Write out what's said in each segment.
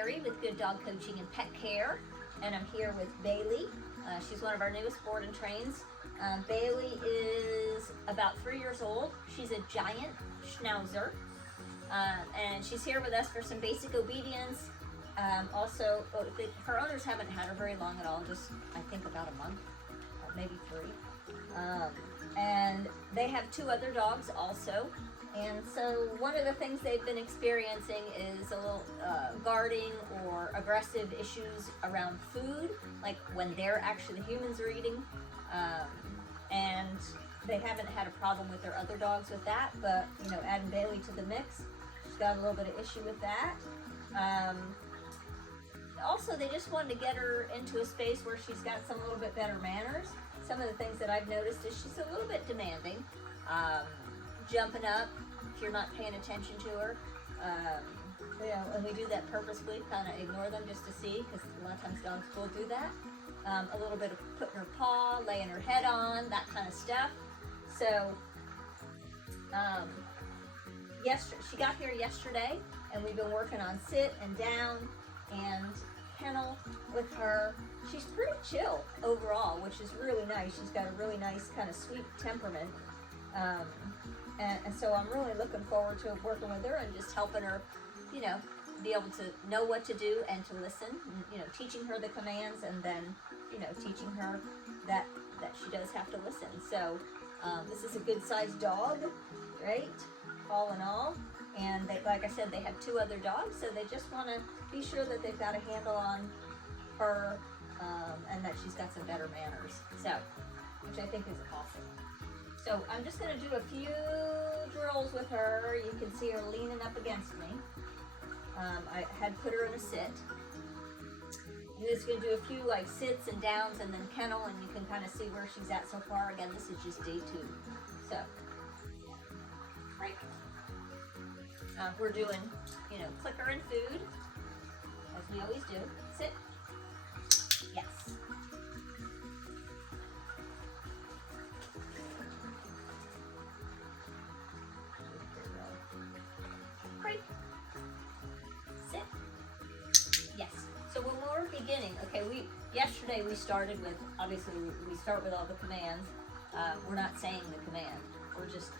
Mary with Good Dog Coaching and Pet Care, and I'm here with Bailey. She's one of our newest board and trains. Bailey is about 3 years old. She's a giant Schnauzer, and she's here with us for some basic obedience. Also, her owners haven't had her very long at all, just I think about a month, maybe 3. And they have 2 other dogs also. And so one of the things they've been experiencing is a little guarding or aggressive issues around food, like when the humans are eating. And they haven't had a problem with their other dogs with that, but you know, adding Bailey to the mix, she's got a little bit of issue with that. Also, they just wanted to get her into a space where she's got some little bit better manners. Some of the things that I've noticed is she's a little bit demanding. Jumping up if you're not paying attention to her. You know, and we do that purposefully, kind of ignore them just to see, because a lot of times dogs will do that. A little bit of putting her paw, laying her head on, that kind of stuff. So, she got here yesterday, and we've been working on sit and down and kennel with her. She's pretty chill overall, which is really nice. She's got a really nice kind of sweet temperament. And so I'm really looking forward to working with her and just helping her, you know, be able to know what to do and to listen, and, you know, teaching her the commands, and then, you know, teaching her that she does have to listen. So this is a good sized dog, right? All in all. And they, like I said, they have 2 other dogs, so they just want to be sure that they've got a handle on her, and that she's got some better manners. So, which I think is awesome. So I'm just going to do a few drills with her. You can see her leaning up against me. I had put her in a sit. I'm just going to do a few like sits and downs and then kennel, and you can kind of see where she's at so far. Again, this is just day 2. So, right. We're doing, you know, clicker and food, as we always do. Sit. Yes. Break. Sit. Yes. So when we're beginning, okay, yesterday we started with, obviously we start with all the commands. We're not saying the command. We're just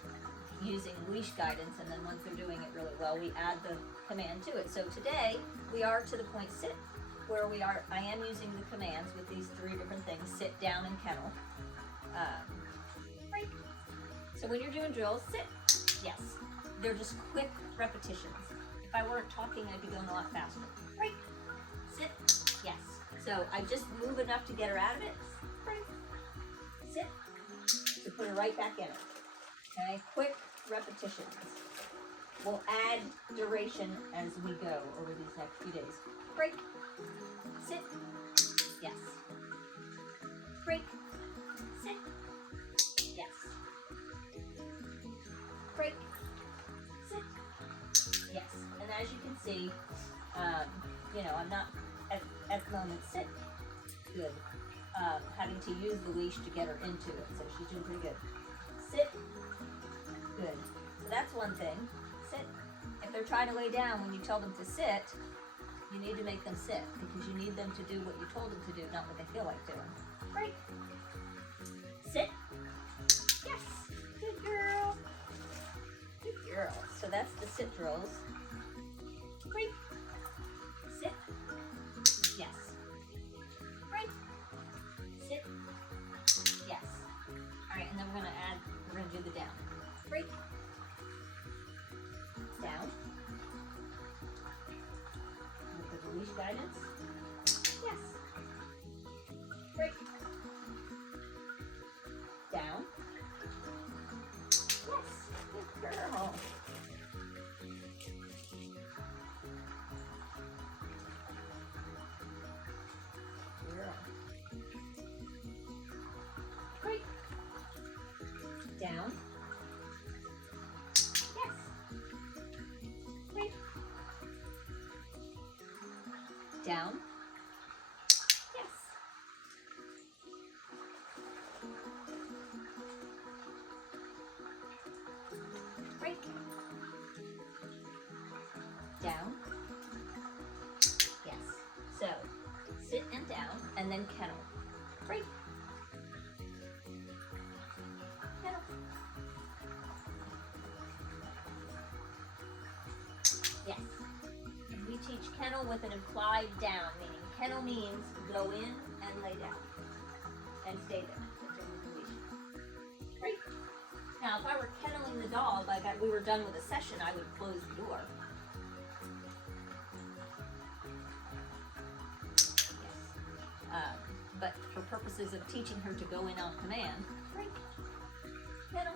using leash guidance, and then once they're doing it really well, we add the command to it. So today we are to the point sit, where I am using the commands with these 3 different things: sit, down, and kennel. Break. So when you're doing drills, sit. Yes. They're just quick repetitions. If I weren't talking, I'd be going a lot faster. Break. Sit. Yes. So I just move enough to get her out of it. Break. Sit. To put her right back in it. Okay, quick repetitions. We'll add duration as we go over these next few days. Break. Sit. Yes. Break. Sit. Yes. Break. Sit. Yes. And as you can see, you know, I'm not at the moment sit. Good. Having to use the leash to get her into it, so she's doing pretty good. Sit. Good. So that's one thing. Sit. If they're trying to lay down when you tell them to sit, you need to make them sit, because you need them to do what you told them to do, not what they feel like doing. Break. Sit. Yes. Good girl. Good girl. So that's the sit drills. Break. Sit. Yes. Break. Sit. Yes. All right, and then we're going to do the down. Break. Down. With the leash guidance. Yes. Break. Down. Yes. Good girl. Girl. Break. Down. Yes. Break. Down. Yes. Break. Down. sit and down, and then kennel. Break. Kennel. Yes. And we teach kennel with an implied down, meaning kennel means go in and lay down and stay there until we release. Break. Now, if I were kenneling the dog, like we were done with a session, I would close the door. But for purposes of teaching her to go in on command, break, kennel.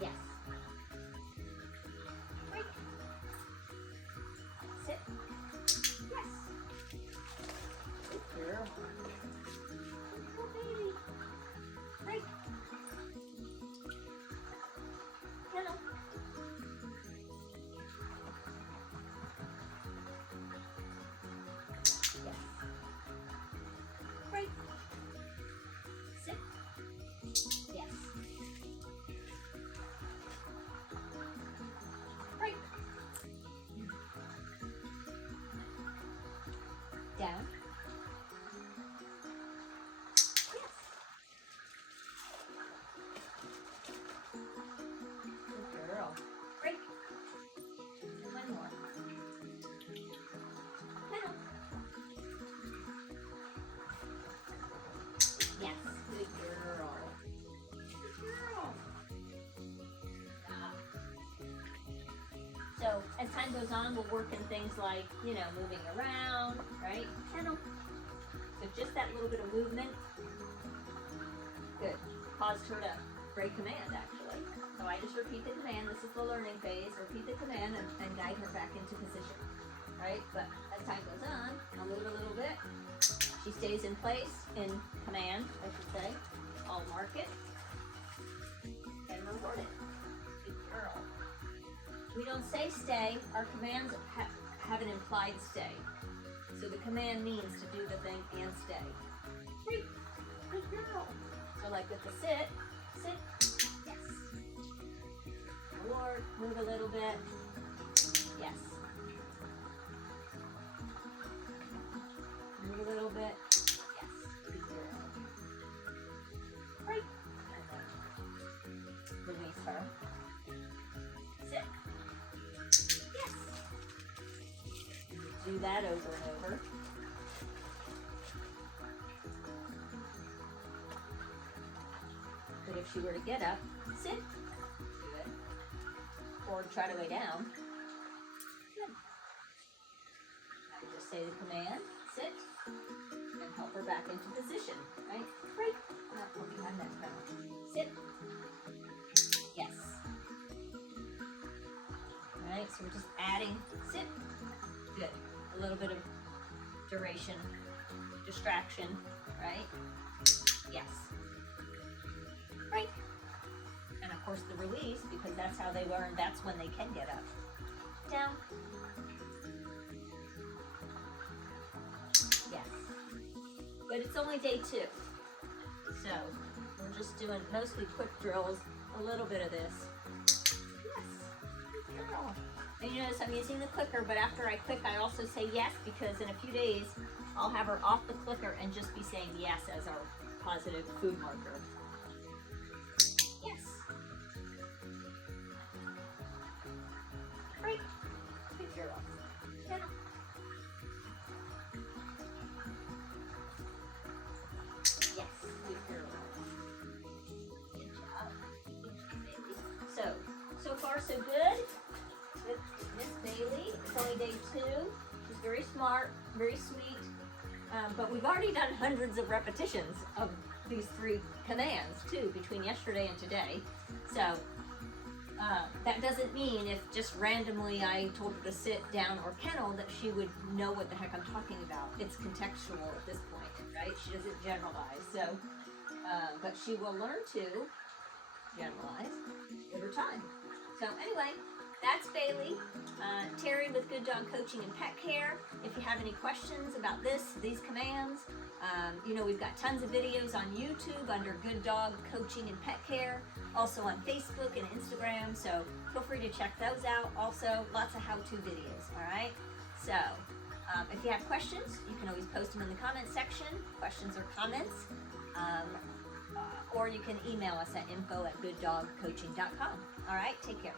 Yes. Break. Sit. Yes. Good girl. Good baby. Break. Kennel. Break. Sit. Yes. Break. Down. Yes. Good girl. Break. And one more. Kennel. Yes, good girl. Good girl. So as time goes on, we'll work in things like, moving around, right? Kennel. So just that little bit of movement. Good. Caused her to break command, actually. So I just repeat the command. This is the learning phase. Repeat the command and guide her back into position, right? But as time goes on, I'll move a little bit. She stays in place, in command, I should say. I'll mark it and reward it. Good girl. We don't say stay. Our commands have an implied stay. So the command means to do the thing and stay. Great. Good girl. So like with the sit, yes. Reward, move a little bit. Yes. Move a little bit. Yes. Good girl. Right. And then release her. Sit. Yes. Do that over and over. But if she were to get up, sit. Good. Or try to lay down. Good. I just say the command, sit, and help her back into position, right? Right. Not looking behind that panel. Sit. Yes. All right, so we're just adding sit. Good. A little bit of duration, distraction, right? Yes. Right. And of course the release, because that's how they learn, that's when they can get up. Down. Yes. But it's only day 2. So we're just doing mostly quick drills, a little bit of this. Yes. Good girl. And you notice I'm using the clicker, but after I click, I also say yes, because in a few days, I'll have her off the clicker and just be saying yes as our positive food marker. Yes. Great. Good girl. Kennel. Yes. Good girl. Good job. So far so good with Miss Bailey. It's only day 2. She's very smart, very sweet. But we've already done hundreds of repetitions of these 3 commands too, between yesterday and today. So that doesn't mean if just randomly I told her to sit down or kennel that she would know what the heck I'm talking about. It's contextual at this point, right? She doesn't generalize. So, but she will learn to generalize over time. So anyway, that's Bailey. Terry with Good Dog Coaching and Pet Care. If you have any questions about these commands, You know, we've got tons of videos on YouTube under Good Dog Coaching and Pet Care, also on Facebook and Instagram, so feel free to check those out. Also, lots of how-to videos, all right? So, if you have questions, you can always post them in the comment section, questions or comments, or you can email us at info@gooddogcoaching.com. All right, take care.